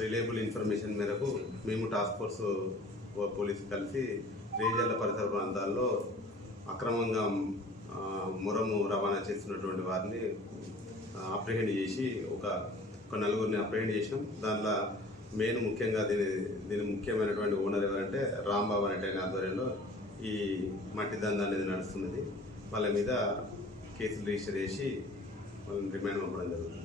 Reliable information మేరకు మేము task force police కలిసి రేజర్ల పరిసర ప్రాంతాల్లో అక్రమంగా మురము రవాణా చేస్తున్నటువంటి వారిని అప్రిహెండ్ చేసి ఒక ఒక నలుగురిని అప్రిహెండ్ చేసినాం. దాంట్లో మెయిన్ ముఖ్యంగా దీని దీని ముఖ్యమైనటువంటి ఓనర్ ఎవరంటే రాంబాబు అనే ఆయన ఆధ్వర్యంలో ఈ మట్టి దంద అనేది నడుస్తున్నది. వాళ్ళ మీద కేసులు రిజిస్టర్ చేసి వాళ్ళని రిమాండ్ పంపడం జరుగుతుంది.